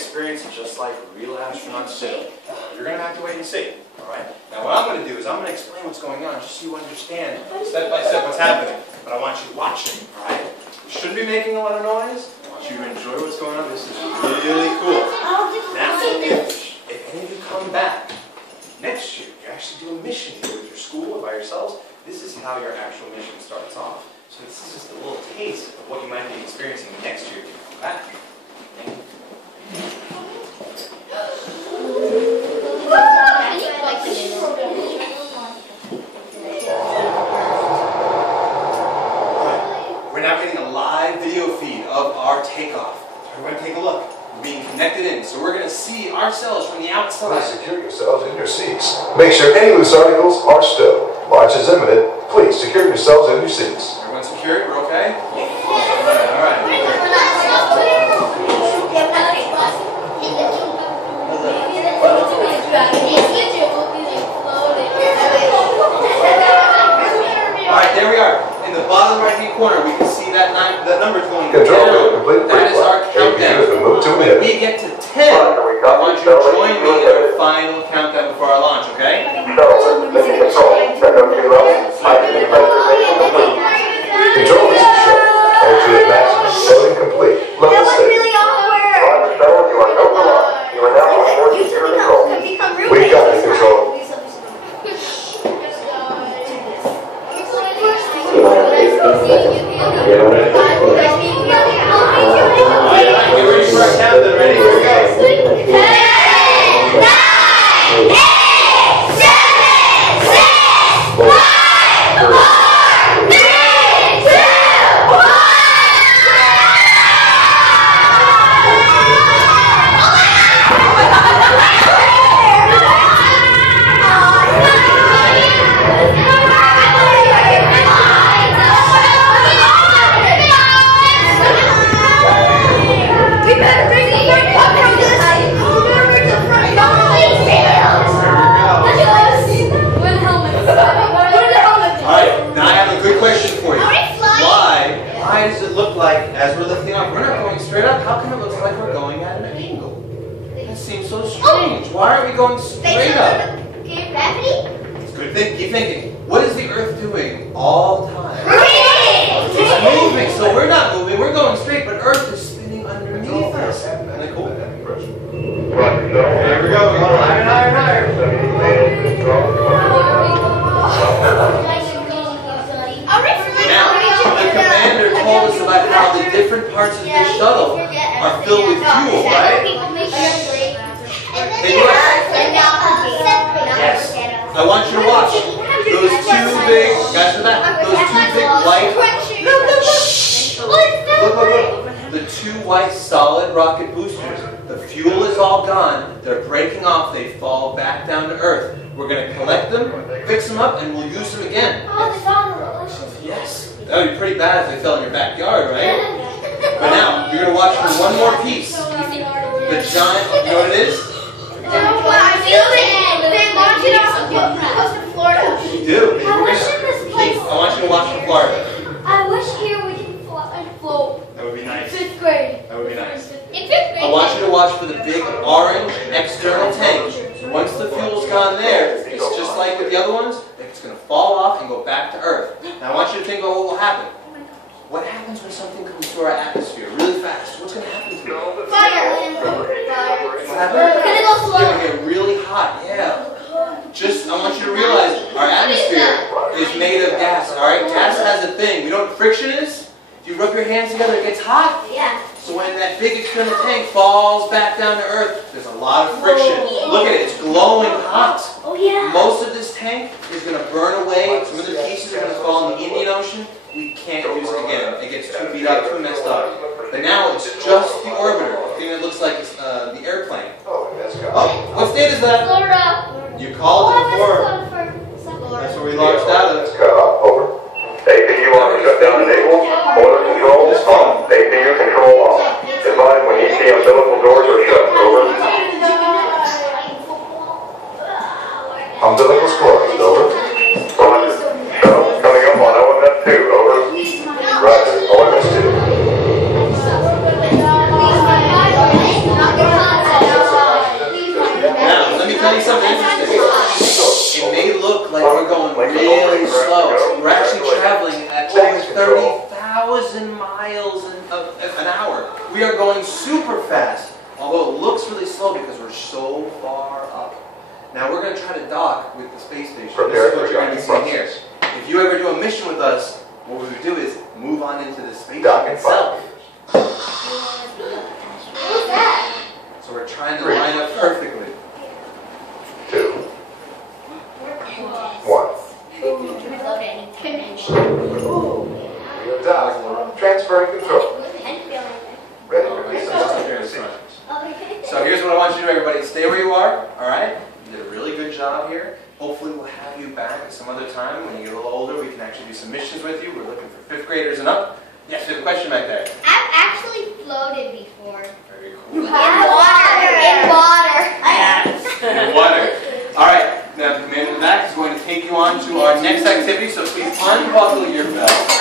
experience it just like real astronauts do. You're going to have to wait and see. Alright? Now what I'm going to do is I'm going to explain what's going on just so you understand step by step what's happening. But I want you watching. Alright? You shouldn't be making a lot of noise. I want you to enjoy what's going on. This is really cool. Now, if any of you come back next year, you actually do a mission here with your school or by yourselves, this is how your actual mission starts off. So this is just a little taste of what you might be experiencing next year if you come back. Thank you. We're now getting a live video feed of our takeoff. So we're going to take a look. We're being connected in, so we're going to see ourselves from the outside. Please secure yourselves in your seats. Make sure any loose articles are stowed. Launch is imminent. Please secure yourselves in your seats. Everyone secured? We're okay? All right. Alright, there we are. In the bottom right-hand corner, we can see that number going down. That is our countdown. When we get to 10, I want you to join me in our final countdown before our launch, okay? Control this is shuttle. Entry at maximum. Loading complete. Level state. Roger, shuttle, you are no launch. You are now on board secure control. We got it, control. Get ready for our countdown. Ready? Here we go. 10, 9, 8, 7, 6, 5, 4, 3, 2, 1. As we're lifting up, we're not going straight up. How come it looks like we're going at an angle? That seems so strange. Why aren't we going straight up? It's good. Keep thinking. What is the Earth doing all the time? It's moving. So we're not moving. We're going straight, but Earth is spinning underneath us. Isn't that cool? There we go. We're going higher and higher and higher. Now, the commander told us about how the different parts of the shuttle are filled with fuel, right? Yes. I want you to watch those two big, guys in the back, those two big white, look, the two white solid rocket boosters. The fuel is all gone, they're breaking off, they fall back down to Earth. We're going to collect them, fix them up, and we'll use them again. Yes. That would be pretty bad if they fell in your backyard, right? But now, you're going to watch for one more piece. The giant, you know what it is? They launch it off the coast of Florida. You do. I wish in this place. I want you to watch from Florida. I wish here we can float. That would be nice. 5th grade. That would be nice. In 5th grade. I want you to watch for the big orange external tank. Once the fuel's gone there, it's just like with the other ones, it's going to fall off and go back to Earth. Now I want you to think about what will happen. What happens when something comes through our atmosphere really fast? What's going to happen to it? Fire. What's happening? It's going to go slow. It's going to get really hot, yeah. I want you to realize our atmosphere is made of gas, alright? Gas has a thing. You know what friction is? If you rub your hands together, it gets hot. Yeah. So when that big external tank falls back down to Earth, there's a lot of friction. Look at it, it's glowing hot. Oh yeah. Most of this tank is going to burn away. Some of the pieces are going to fall in the Indian Ocean. We can't use it again. It gets too beat up, too messed up. But now it's just the orbiter, the thing that looks like it's, the airplane. Oh, what state is that? Florida. You called it before. That's where we launched out of. Over. APU on shutdown enabled. Boiler control on. APU control off. Advise when you see umbilical doors are shut. Over. Umbilicals closed. Over. Roger. Shuttle coming up on OMS 2. Over. Roger. OMS 2. going super fast, although it looks really slow because we're so far up. Now we're going to try to dock with the space station. This is what you're going to be seeing here. If you ever do a mission with us, what we would do is move on into the spaceship itself. Who's that? So we're trying to line up perfectly. 2, 1. We are docked. Transferring control. Ready to release the So here's what I want you to do, everybody. Stay where you are, all right? You did a really good job here. Hopefully we'll have you back at some other time. When you get a little older, we can actually do some missions with you. We're looking for 5th graders and up. Yes, we have a question back there. I've actually floated before. Very cool. In water. In water. In water. All right, now the commander in the back is going to take you on to our next activity, so please unbuckle your belt.